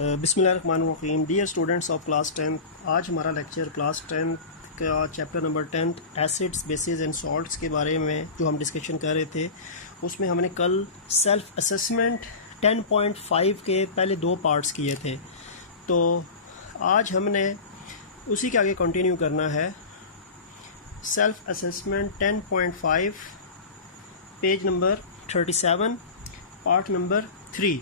बिस्मिल्लाहिर्रहमानिर्रहीम। Dear students of class 10, आज हमारा लेक्चर क्लास 10 का chapter number 10 acids bases and salts के बारे में जो हम डिस्कशन कर रहे थे, उसमें हमने कल सेल्फ असेसमेंट 10.5 के पहले दो पार्ट्स किए थे। तो आज हमने उसी के आगे कंटिन्यू करना है। Self assessment 10.5 page number 37, part number 3।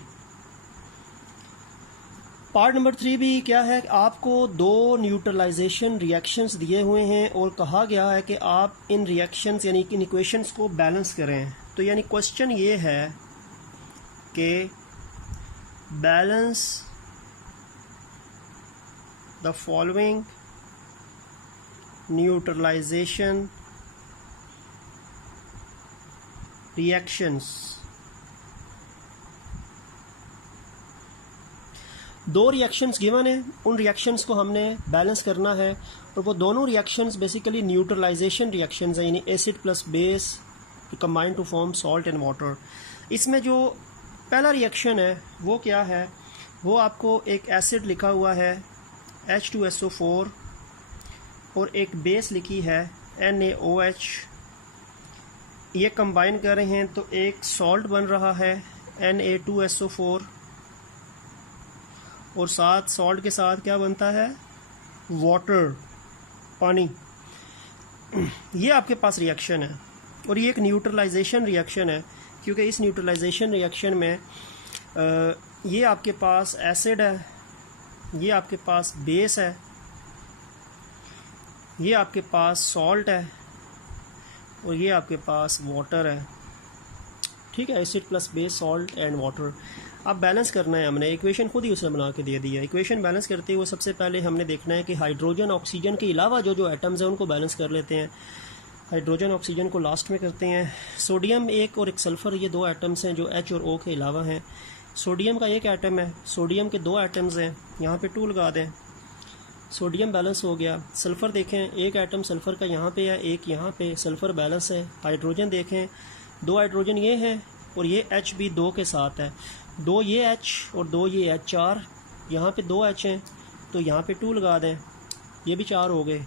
Part number 3 भी क्या है, आपको दो न्यूट्रलाइजेशन रिएक्शंस दिए हुए हैं और कहा गया है कि आप इन रिएक्शंस यानी कि इन इक्वेशंस को बैलेंस करें। तो यानी क्वेश्चन ये है कि balance the following neutralisation reactions. दो रिएक्शंस गिवन है, उन रिएक्शंस को हमने बैलेंस करना है और वो दोनों रिएक्शंस बेसिकली न्यूट्रलाइजेशन रिएक्शंस हैं, यानी acid plus base to combine to form salt and water. इसमें जो पहला रिएक्शन है वो क्या है, वो आपको एक एसिड लिखा हुआ है H2SO4 और एक बेस लिखी है NaOH। ये कंबाइन कर रहे हैं तो एक सॉल्ट बन रहा है Na2SO4 और साथ सॉल्ट के साथ क्या बनता है, वाटर, पानी। ये आपके पास रिएक्शन है और ये एक न्यूट्रलाइजेशन रिएक्शन है, क्योंकि इस न्यूट्रलाइजेशन रिएक्शन में ये आपके पास एसिड है, ये आपके पास बेस है, ये आपके पास सॉल्ट है और ये आपके पास वाटर है। ठीक है, acid plus base, salt and water. अब बैलेंस करना है हमने, इक्वेशन खुद ही उसने बना के दे दिया। इक्वेशन बैलेंस करते हुए सबसे पहले हमने देखना है कि हाइड्रोजन ऑक्सीजन के अलावा जो जो एटम्स हैं उनको बैलेंस कर लेते हैं। हाइड्रोजन ऑक्सीजन को लास्ट में करते हैं। सोडियम एक और एक सल्फ़र, ये दो एटम्स हैं जो H और O के अलावा हैं। सोडियम का एक एटम है, सोडियम के दो एटम्स हैं, यहाँ पे 2 लगा दें, सोडियम बैलेंस हो गया। सल्फ़र देखें, एक एटम सल्फ़र का यहाँ पे है, एक यहाँ पे, सल्फ़र बैलेंस है। हाइड्रोजन देखें, 2 हाइड्रोजन ये हैं और ये H भी 2 के साथ है, 2 ये H और 2 ये H, 4 यहाँ पे 2 H हैं तो यहाँ पे 2 लगा दें, ये भी 4 हो गए।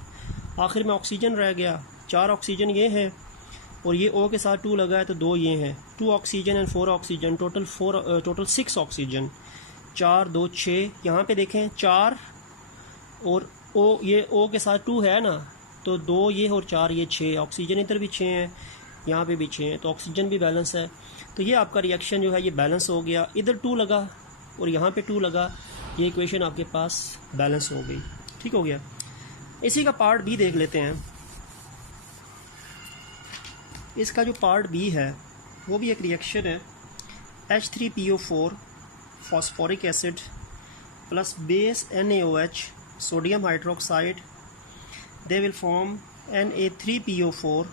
आखिर में ऑक्सीजन रह गया, 4 ऑक्सीजन ये हैं और ये O के साथ 2 लगा है तो 2 ये हैं, 2 oxygen and 4 oxygen, total 6 oxygen. 4 2 6, यहाँ पे देखें 4 और O, ये O के साथ 2 है ना, तो 2 ये और 4 ये 6 ऑक्सीजन, इधर भी 6 हैं, यहाँ पे भी 6 हैं, तो ऑक्सीजन भी बैलेंस है। तो ये आपका रिएक्शन जो है ये बैलेंस हो गया। इधर 2 लगा और यहाँ पे 2 लगा, ये इक्वेशन आपके पास बैलेंस हो गई। ठीक हो गया। इसी का पार्ट बी देख लेते हैं। इसका जो पार्ट बी है वो भी एक रिएक्शन है, H3PO4 phosphoric acid plus base NaOH sodium hydroxide, they will form Na3PO4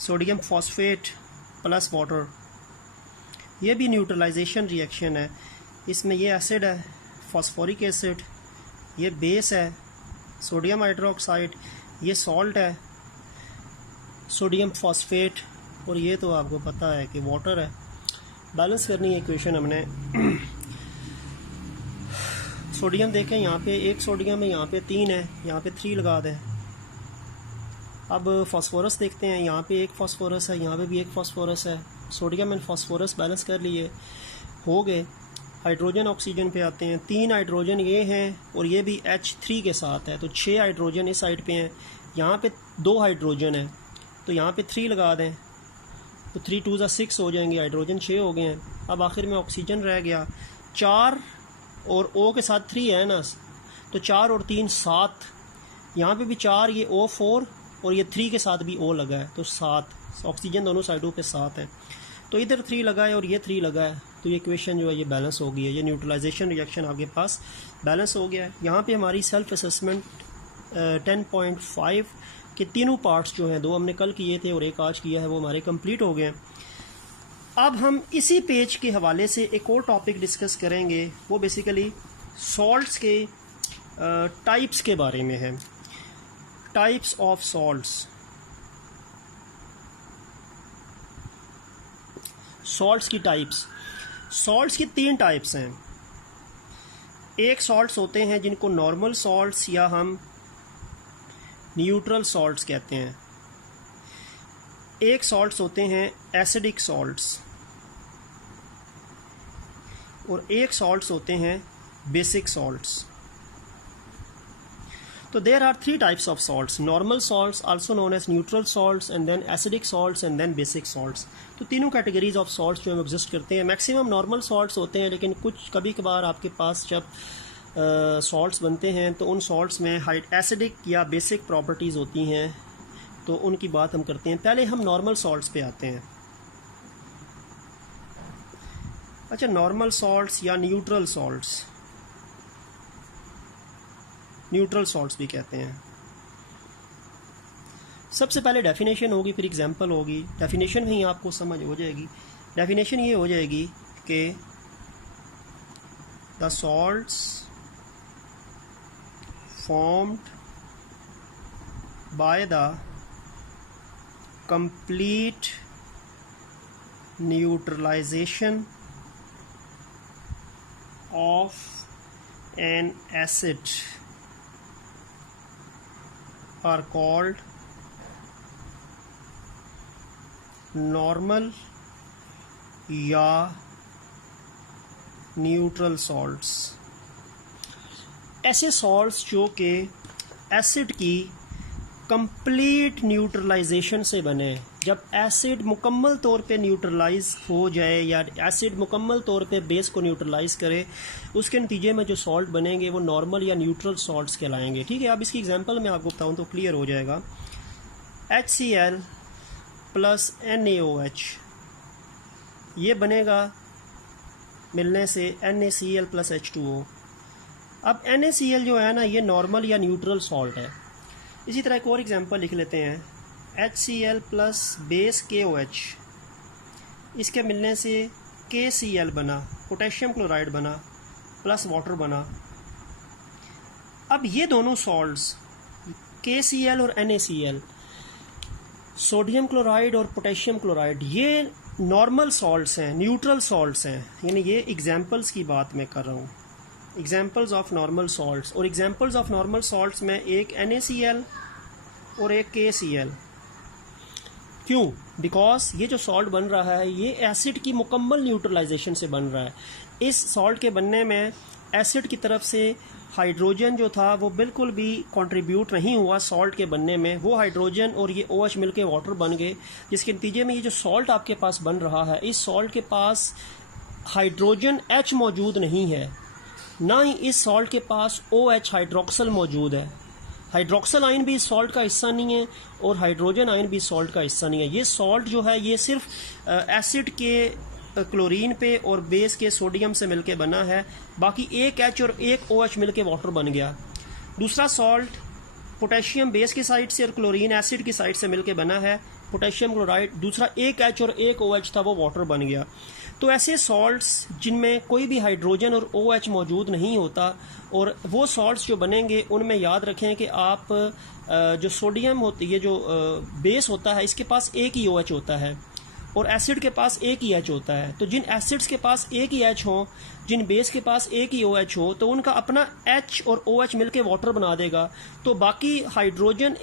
sodium phosphate plus water. ये भी न्यूट्रलाइजेशन रिएक्शन है। इसमें ये एसिड है फॉस्फोरिक एसिड, ये बेस है सोडियम हाइड्रोक्साइड, ये सॉल्ट है सोडियम फॉस्फेट और ये तो आपको पता है कि वाटर है। बैलेंस करनी है इक्वेशन हमने। सोडियम देखें, यहाँ पे एक सोडियम है, यहाँ पे 3 है, यहाँ पे 3 लगा दें। अब फास्फोरस देखते हैं, यहाँ पे एक फास्फोरस है, यहाँ पे भी एक फास्फोरस है। सोडियम एंड फास्फोरस बैलेंस कर लिए, हो गए। हाइड्रोजन ऑक्सीजन पे आते हैं, 3 हाइड्रोजन ये हैं और ये भी H3 के साथ है, तो 6 हाइड्रोजन इस साइड पे हैं। यहाँ पे 2 हाइड्रोजन है तो यहाँ पे 3 लगा दें, तो 3 2 6 हो जाएंगे, हाइड्रोजन 6 हो गए हैं। अब आखिर में ऑक्सीजन रह गया 4 और O के साथ 3 है ना, तो 4 और 3 7, यहाँ पे भी 4, ये O4 और ये 3 के साथ भी O लगा है तो 7, ऑक्सीजन दोनों साइडों पे 7 है। तो इधर 3 लगा है और ये 3 लगा है, तो ये इक्वेशन जो है ये बैलेंस हो गई है। ये न्यूट्रलाइजेशन रिएक्शन आपके पास बैलेंस हो गया है। यहाँ पे हमारी सेल्फ असेसमेंट 10.5 के तीनों पार्ट्स जो हैं, 2 हमने कल किए थे और एक आज किया है, वो हमारे कंप्लीट हो गए हैं। अब हम इसी पेज के हवाले से एक और टॉपिक डिस्कस करेंगे, वो बेसिकली सॉल्ट्स के टाइप्स के बारे में है। Types of salts. सॉल्ट्स की टाइप्स, सॉल्ट्स की 3 टाइप्स हैं। एक सॉल्ट्स होते हैं जिनको नॉर्मल सॉल्ट्स या हम न्यूट्रल सॉल्ट्स कहते हैं। एक सॉल्ट्स होते हैं एसिडिक सॉल्ट्स और एक सॉल्ट्स होते हैं बेसिक सॉल्ट्स। तो there are 3 types of salts, normal salts also known as neutral salts and then acidic salts and then basic salts. तो तीनों कैटेगरीज ऑफ सॉल्ट्स जो हम एग्जिस्ट करते हैं, मैक्सिमम नॉर्मल सॉल्ट्स होते हैं, लेकिन कुछ कभी कभार आपके पास जब सॉल्ट्स बनते हैं तो उन सॉल्ट्स में एसिडिक या बेसिक प्रॉपर्टीज़ होती हैं, तो उनकी बात हम करते हैं। पहले हम नॉर्मल सॉल्ट्स पे आते हैं। अच्छा, नॉर्मल सॉल्ट्स या न्यूट्रल सॉल्ट्स, न्यूट्रल सॉल्ट्स भी कहते हैं। सबसे पहले डेफिनेशन होगी, फिर एग्जांपल होगी। डेफिनेशन में ही आपको समझ हो जाएगी। डेफिनेशन ये हो जाएगी कि the salts formed by the complete neutralization of an acid are called normal या न्यूट्रल सॉल्ट्स। ऐसे सॉल्ट्स जो कि एसिड की कंप्लीट न्यूट्रलाइजेशन से बने। जब एसिड मुकम्मल तौर पे न्यूट्रलाइज हो जाए या एसिड मुकम्मल तौर पे बेस को न्यूट्रलाइज करे, उसके नतीजे में जो सॉल्ट बनेंगे वो नॉर्मल या न्यूट्रल सॉल्ट्स कहलाएंगे। ठीक है, अब इसकी एग्जांपल मैं आपको बताऊं तो क्लियर हो जाएगा। HCl प्लस NaOH ये बनेगा मिलने से NaCl प्लस H2O। अब NaCl जो है ना, ये नॉर्मल या न्यूट्रल सॉल्ट है। इसी तरह एक और एग्जांपल लिख लेते हैं। HCl प्लस बेस KOH, इसके मिलने से KCl बना, पोटेशियम क्लोराइड बना, प्लस वाटर बना। अब ये दोनों सॉल्ट्स KCl और NaCl, सोडियम क्लोराइड और पोटेशियम क्लोराइड, ये नॉर्मल सॉल्ट्स हैं, न्यूट्रल सॉल्ट्स हैं। यानी ये एग्जांपल्स की बात मैं कर रहा हूँ, एग्जाम्पल्स ऑफ नॉर्मल सॉल्ट्स। और एग्जाम्पल्स ऑफ नॉर्मल सॉल्ट्स में एक NaCl और एक KCl। क्यों? बिकॉज ये जो सॉल्ट बन रहा है ये एसिड की मुकम्मल न्यूट्रलाइजेशन से बन रहा है। इस सॉल्ट के बनने में एसिड की तरफ से हाइड्रोजन जो था वो बिल्कुल भी कंट्रीब्यूट नहीं हुआ सॉल्ट के बनने में। वो हाइड्रोजन और ये OH मिलके वाटर बन गए, जिसके नतीजे में ये जो सॉल्ट आपके पास बन रहा है, इस सॉल्ट के पास हाइड्रोजन H मौजूद नहीं है, ना ही इस सॉल्ट के पास OH हाइड्रोक्सल मौजूद है। हाइड्रोक्सल आयन भी इस सॉल्ट का हिस्सा नहीं है और हाइड्रोजन आयन भी सॉल्ट का हिस्सा नहीं है। ये सॉल्ट जो है ये सिर्फ एसिड के क्लोरीन पे और बेस के सोडियम से मिलके बना है। बाकी एक H और एक OH मिलके वाटर बन गया। दूसरा सॉल्ट पोटेशियम बेस की साइड से और क्लोरीन एसिड की साइड से मिलके बना है, पोटेशियम क्लोराइड। दूसरा एक H और एक OH था, वो वाटर बन गया। तो ऐसे सॉल्ट्स जिनमें कोई भी हाइड्रोजन और OH मौजूद नहीं होता, और वो सॉल्ट्स जो बनेंगे उनमें याद रखें कि आप जो सोडियम होती है, जो बेस होता है, इसके पास एक ही OH होता है और एसिड के पास एक ही H होता है। तो जिन एसिड्स के पास एक ही H हो, जिन बेस के पास एक ही OH हो, तो उनका अपना H और OH मिलके वाटर बना देगा। तो बाकी हाइड्रोजन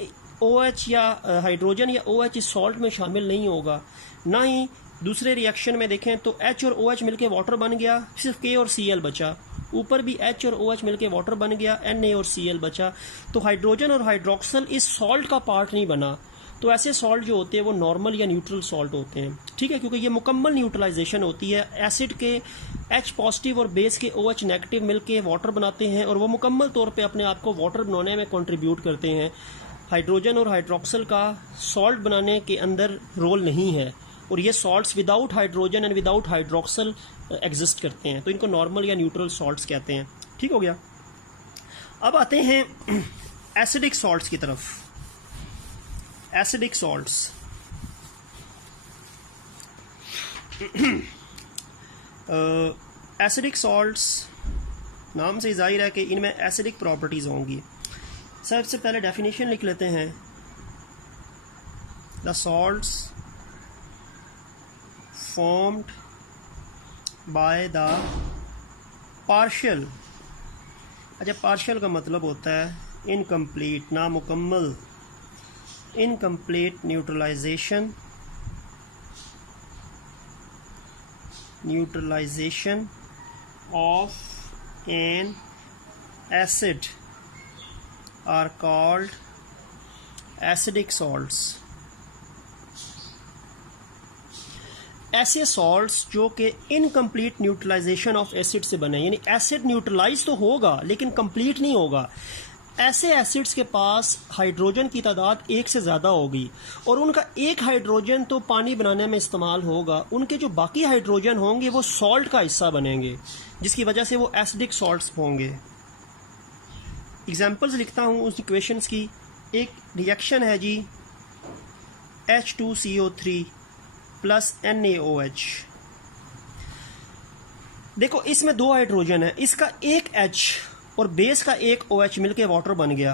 OH या हाइड्रोजन या OH इस सॉल्ट में शामिल नहीं होगा। ना ही दूसरे रिएक्शन में देखें तो H और OH मिलके वाटर बन गया, सिर्फ K और Cl बचा। ऊपर भी H और OH मिलके वाटर बन गया, Na और Cl बचा। तो हाइड्रोजन और हाइड्रोक्सल इस सॉल्ट का पार्ट नहीं बना। तो ऐसे सॉल्ट जो होते हैं वो नॉर्मल या न्यूट्रल सॉल्ट होते हैं। ठीक है, क्योंकि ये मुकम्मल न्यूट्रलाइजेशन होती है। एसिड के H पॉजिटिव और बेस के OH नेगेटिव मिलके वाटर बनाते हैं और वो मुकम्मल तौर पे अपने आप को वाटर बनाने में कंट्रीब्यूट करते हैं। हाइड्रोजन और हाइड्रोक्सल का सॉल्ट बनाने के अंदर रोल नहीं है, और ये salts without hydrogen and without hydroxyl exist करते हैं। तो इनको नॉर्मल या न्यूट्रल सॉल्ट्स कहते हैं। ठीक हो गया। अब आते हैं एसिडिक सॉल्ट्स की तरफ। एसिडिक सॉल्ट्स एसिडिक सॉल्ट्स नाम से जाहिर है कि इनमें एसिडिक प्रॉपर्टीज़ होंगी। सबसे पहले डेफिनेशन लिख लेते हैं। The salts formed by the partial अच्छा, पार्शियल का मतलब होता है इनकम्प्लीट, नामुकम्मल, incomplete neutralization, neutralization of an acid are called acidic salts. ऐसे सॉल्ट्स जो कि इनकम्प्लीट न्यूट्रलाइजेशन ऑफ एसिड से बने, यानी एसिड न्यूट्रलाइज तो होगा लेकिन कंप्लीट नहीं होगा। ऐसे एसिड्स के पास हाइड्रोजन की तादाद एक से ज़्यादा होगी और उनका एक हाइड्रोजन तो पानी बनाने में इस्तेमाल होगा, उनके जो बाकी हाइड्रोजन होंगे वो सॉल्ट का हिस्सा बनेंगे, जिसकी वजह से वो एसिडिक सॉल्ट्स होंगे। एग्जाम्पल्स लिखता हूँ उस इक्वेशंस की। एक रिएक्शन है जी H2CO3 प्लस NaOH। देखो इसमें दो हाइड्रोजन है, इसका एक H और बेस का एक OH मिलके वाटर बन गया।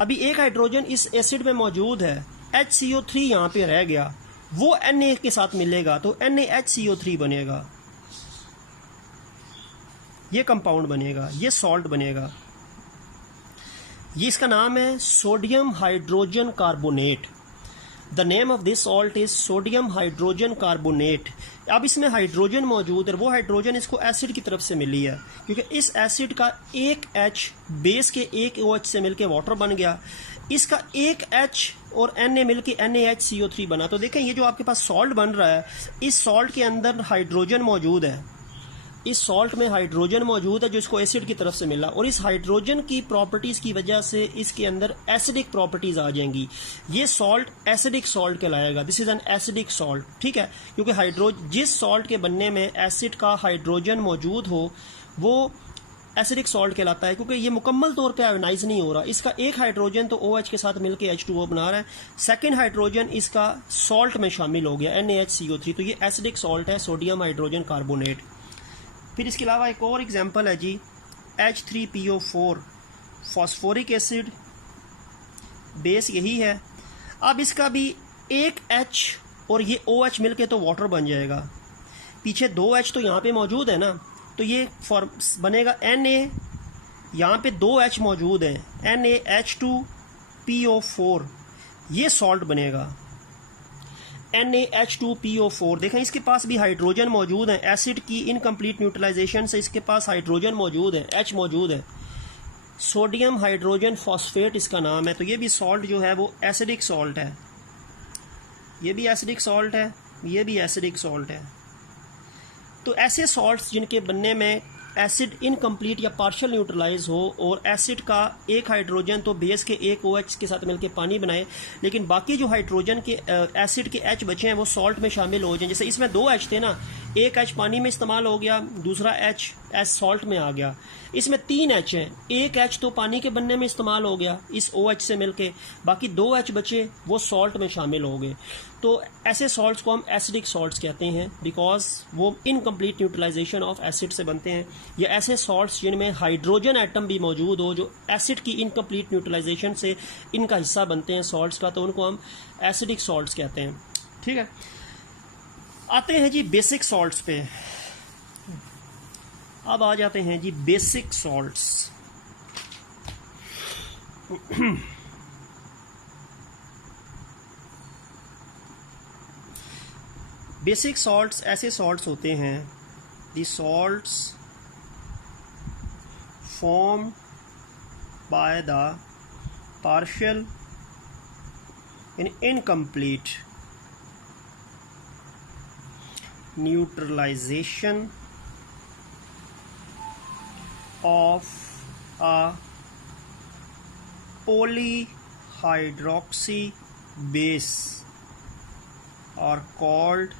अभी एक हाइड्रोजन इस एसिड में मौजूद है, HCO3 यहाँ पे रह गया, वो Na के साथ मिलेगा तो NaHCO3 बनेगा, ये कंपाउंड बनेगा, ये सॉल्ट बनेगा। ये इसका नाम है sodium hydrogen carbonate. The name of this salt is sodium hydrogen carbonate. अब इसमें हाइड्रोजन मौजूद है, वो हाइड्रोजन इसको एसिड की तरफ से मिली है, क्योंकि इस एसिड का एक H बेस के एक OH से मिलके वाटर बन गया, इसका एक H और Na मिलके NaHCO3 बना। तो देखें ये जो आपके पास सॉल्ट बन रहा है, इस सॉल्ट के अंदर हाइड्रोजन मौजूद है, इस सॉल्ट में हाइड्रोजन मौजूद है जो इसको एसिड की तरफ से मिला, और इस हाइड्रोजन की प्रॉपर्टीज़ की वजह से इसके अंदर एसिडिक प्रॉपर्टीज़ आ जाएंगी। ये सॉल्ट एसिडिक सॉल्ट कहलाएगा। This is an acidic salt, ठीक है, क्योंकि जिस सॉल्ट के बनने में एसिड का हाइड्रोजन मौजूद हो वो एसिडिक सॉल्ट कहलाता है, क्योंकि ये मुकम्मल तौर पे आयोनाइज नहीं हो रहा। इसका एक हाइड्रोजन तो OH के साथ मिलकर H2O बना रहा है, सेकेंड हाइड्रोजन इसका सॉल्ट में शामिल हो गया NaHCO3, तो ये एसिडिक सॉल्ट है, सोडियम हाइड्रोजन कार्बोनेट। फिर इसके अलावा एक और एग्जांपल है जी H3PO4 फॉस्फोरिक एसिड, बेस यही है। अब इसका भी एक H और ये OH मिलके तो वाटर बन जाएगा, पीछे दो H तो यहाँ पे मौजूद है ना, तो ये फॉर्म बनेगा Na, यहाँ पे दो H मौजूद है NaH2PO4, ये सॉल्ट बनेगा NaH2PO4। देखें इसके पास भी हाइड्रोजन मौजूद है, एसिड की इनकम्प्लीट न्यूट्रलाइजेशन से इसके पास हाइड्रोजन मौजूद है, H मौजूद है, सोडियम हाइड्रोजन फॉस्फेट इसका नाम है। तो ये भी सॉल्ट जो है वो एसिडिक सॉल्ट है, ये भी एसिडिक सॉल्ट है, ये भी एसिडिक सॉल्ट है। तो ऐसे सॉल्ट्स जिनके बनने में एसिड इनकम्प्लीट या पार्शियल न्यूट्रलाइज हो और एसिड का एक हाइड्रोजन तो बेस के एक OH के साथ मिलकर पानी बनाए, लेकिन बाकी जो हाइड्रोजन के एसिड के H बचे हैं वो सॉल्ट में शामिल हो जाएं। जैसे इसमें दो H थे ना, एक H पानी में इस्तेमाल हो गया, दूसरा H सॉल्ट में आ गया। इसमें तीन H हैं, एक H तो पानी के बनने में इस्तेमाल हो गया इस OH से मिलके, बाकी दो H बचे वो सॉल्ट में शामिल हो गए। तो ऐसे सॉल्ट्स को हम एसिडिक सॉल्ट्स कहते हैं, बिकॉज वो इनकम्प्लीट न्यूट्रलाइजेशन ऑफ एसिड से बनते हैं। या ऐसे सॉल्ट्स जिनमें हाइड्रोजन एटम भी मौजूद हो जो एसिड की इनकम्प्लीट न्यूट्रलाइजेशन से इनका हिस्सा बनते हैं सॉल्ट्स का, तो उनको हम एसिडिक सॉल्ट्स कहते हैं, ठीक है। आते हैं जी बेसिक सॉल्ट्स पे। अब आ जाते हैं जी बेसिक सॉल्ट्स। बेसिक सॉल्ट्स ऐसे सॉल्ट्स होते हैं, the salts form by the partial in incomplete neutralization of a polyhydroxy base are called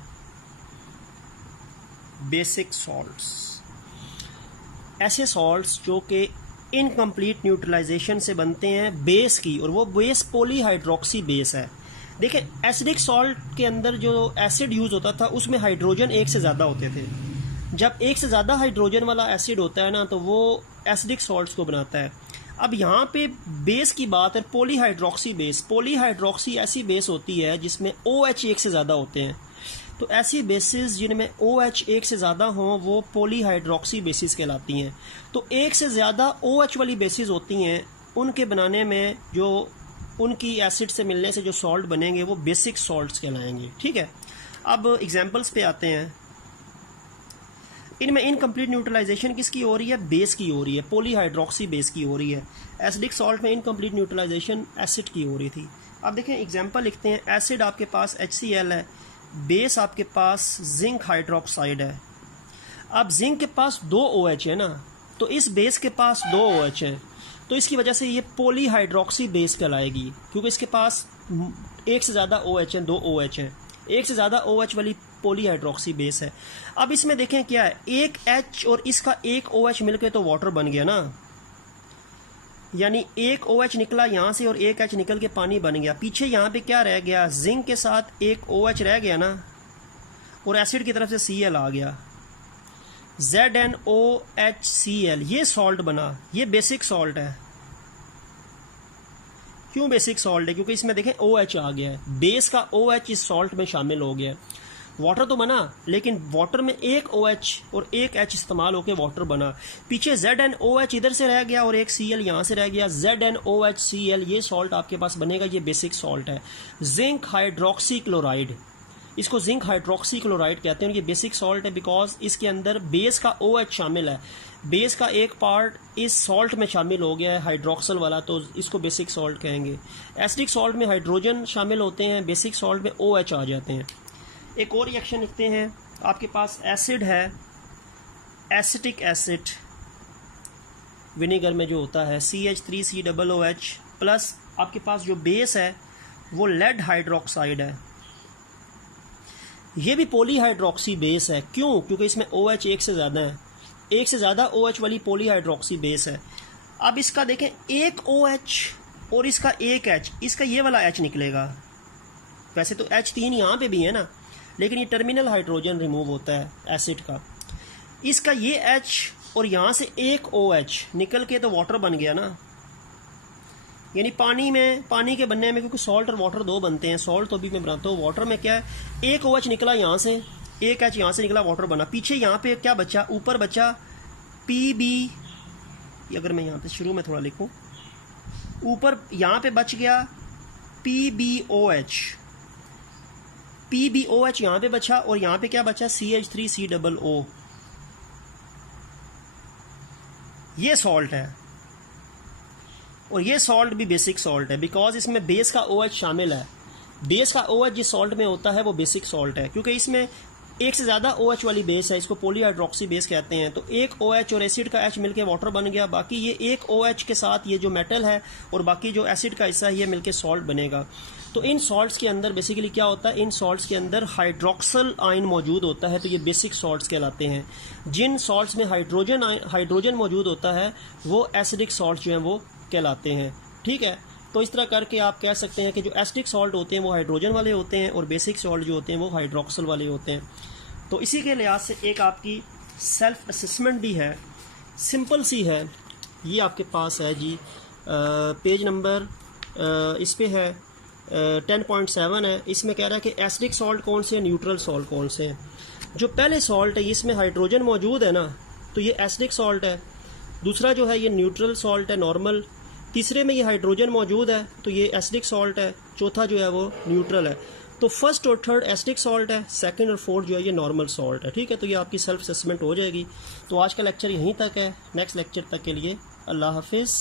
basic salts। ऐसे सॉल्ट्स जो कि इनकम्प्लीट न्यूट्रलाइजेशन से बनते हैं बेस की, और वो बेस पॉलीहाइड्रोक्सी बेस है। देखिए एसिडिक सॉल्ट के अंदर जो एसिड यूज होता था उसमें हाइड्रोजन एक से ज़्यादा होते थे। जब एक से ज़्यादा हाइड्रोजन वाला एसिड होता है ना तो वो एसिडिक सॉल्ट्स को बनाता है। अब यहाँ पे बेस की बात है, पॉलीहाइड्रोक्सी बेस। पॉलीहाइड्रोक्सी ऐसी बेस होती है जिसमें OH एक से ज़्यादा होते हैं। तो ऐसी बेसिस जिनमें OH एक से ज़्यादा हों वो पॉलीहाइड्रोक्सी बेसिस कहलाती हैं। तो एक से ज़्यादा OH वाली बेसिस होती हैं, उनके बनाने में जो उनकी एसिड से मिलने से जो सॉल्ट बनेंगे वो बेसिक सॉल्ट्स कहलाएंगे। ठीक है, अब एग्जांपल्स पे आते हैं। इनमें इनकम्प्लीट न्यूट्रलाइजेशन किसकी हो रही है? बेस की हो रही है, पॉलीहाइड्रोक्सी बेस की हो रही है। एसिडिक सॉल्ट में इनकम्प्लीट न्यूट्रलाइजेशन एसिड की हो रही थी। अब देखें एग्जांपल लिखते हैं। एसिड आपके पास HCl है, बेस आपके पास जिंक हाइड्रोक्साइड है। अब जिंक के पास 2 OH है ना, तो इस बेस के पास 2 OH है, तो इसकी वजह से ये पॉलीहाइड्रोक्सी बेस कहलाएगी, क्योंकि इसके पास एक से ज़्यादा OH हैं, 2 OH हैं, एक से ज़्यादा OH वाली पॉलीहाइड्रोक्सी बेस है। अब इसमें देखें क्या है, एक H और इसका एक OH मिलकर तो वाटर बन गया ना, यानी एक OH निकला यहाँ से और एक H निकल के पानी बन गया। पीछे यहाँ पे क्या रह गया? जिंक के साथ एक OH रह गया ना, और एसिड की तरफ से Cl आ गया, ZnOHCl, ये सॉल्ट बना, ये बेसिक सॉल्ट है। क्यों बेसिक सॉल्ट है? क्योंकि इसमें देखें OH आ गया है, बेस का OH इस सॉल्ट में शामिल हो गया है। वाटर तो बना, लेकिन वाटर में एक OH और एक H इस्तेमाल होकर वाटर बना। पीछे ZnOH इधर से रह गया और एक Cl यहाँ से रह गया, ZnOHCl, ये सॉल्ट आपके पास बनेगा, ये बेसिक सॉल्ट है। जिंक हाइड्रोक्सी क्लोराइड, इसको जिंक हाइड्रोक्सी क्लोराइड कहते हैं, ये बेसिक सॉल्ट है बिकॉज इसके अंदर बेस का OH शामिल है, बेस का एक पार्ट इस सॉल्ट में शामिल हो गया है, हाइड्रोक्सल वाला, तो इसको बेसिक सॉल्ट कहेंगे। एसिडिक सॉल्ट में हाइड्रोजन शामिल होते हैं, बेसिक सॉल्ट में OH आ जाते हैं। एक और रिएक्शन लिखते हैं। आपके पास एसिड है, एसिटिक एसिड विनेगर में जो होता है CH3COOH प्लस आपके पास जो बेस है वो लेड हाइड्रोक्साइड है। ये भी पॉलीहाइड्रोक्सी बेस है। क्यों? क्योंकि इसमें OH एक से ज़्यादा है, एक से ज़्यादा OH वाली पॉलीहाइड्रोक्सी बेस है। अब इसका देखें, एक OH और इसका एक H, इसका ये वाला H निकलेगा। वैसे तो H3 यहाँ पे भी है ना, लेकिन ये टर्मिनल हाइड्रोजन रिमूव होता है एसिड का। इसका ये H और यहाँ से एक OH निकल के तो वाटर बन गया ना, यानी पानी के बनने में, क्योंकि सॉल्ट और वाटर 2 बनते हैं, सॉल्ट तो भी मैं बनाता हूँ, वाटर में क्या है, एक OH निकला यहाँ से, एक H यहाँ से निकला, वाटर बना। पीछे यहाँ पे क्या बचा? ऊपर बचा PB, अगर मैं यहाँ पे शुरू में थोड़ा लिखूँ, ऊपर यहाँ पे बच गया PbOH, PbOH यहाँ पे बचा, और यहाँ पे क्या बचा? CH3COO। ये सॉल्ट है, और ये सॉल्ट भी बेसिक सॉल्ट है बिकॉज इसमें बेस का OH शामिल है। बेस का OH जिस सॉल्ट में होता है वो बेसिक सॉल्ट है, क्योंकि इसमें एक से ज़्यादा OH वाली बेस है, इसको पॉलीहाइड्रोक्सी बेस कहते हैं। तो एक OH और एसिड का H मिलके वाटर बन गया, बाकी ये एक OH के साथ ये जो मेटल है और बाकी जो एसिड का हिस्सा है ये मिलके सॉल्ट बनेगा। तो इन सॉल्ट्स के अंदर बेसिकली क्या होता है, इन सॉल्ट्स के अंदर हाइड्रोक्सल आयन मौजूद होता है, तो ये बेसिक सॉल्ट्स कहलाते हैं। जिन सॉल्ट्स में हाइड्रोजन मौजूद होता है वो एसिडिक सॉल्ट जो हैं वो कहलाते हैं। ठीक है, तो इस तरह करके आप कह सकते हैं कि जो एसिडिक सॉल्ट होते हैं वो हाइड्रोजन वाले होते हैं और बेसिक सॉल्ट जो होते हैं वो हाइड्रोक्सल वाले होते हैं। तो इसी के लिहाज से एक आपकी सेल्फ असेसमेंट भी है, सिंपल सी है, ये आपके पास है जी, पेज नंबर इस पे है 10.7 है। इसमें कह रहा है कि एसिडिक सॉल्ट कौन से हैं, न्यूट्रल सॉल्ट कौन से हैं। जो पहले सॉल्ट है इसमें हाइड्रोजन मौजूद है ना, तो ये एसिडिक सॉल्ट है। दूसरा जो है ये न्यूट्रल सॉल्ट है, नॉर्मल। तीसरे में ये हाइड्रोजन मौजूद है तो ये एसिडिक सॉल्ट है। चौथा जो है वो न्यूट्रल है। तो फर्स्ट और थर्ड एसिडिक सॉल्ट है, सेकंड और फोर्थ जो है ये नॉर्मल सॉल्ट है। ठीक है, तो ये आपकी सेल्फ असेसमेंट हो जाएगी। तो आज का लेक्चर यहीं तक है। नेक्स्ट लेक्चर तक के लिए अल्लाह हाफिज़।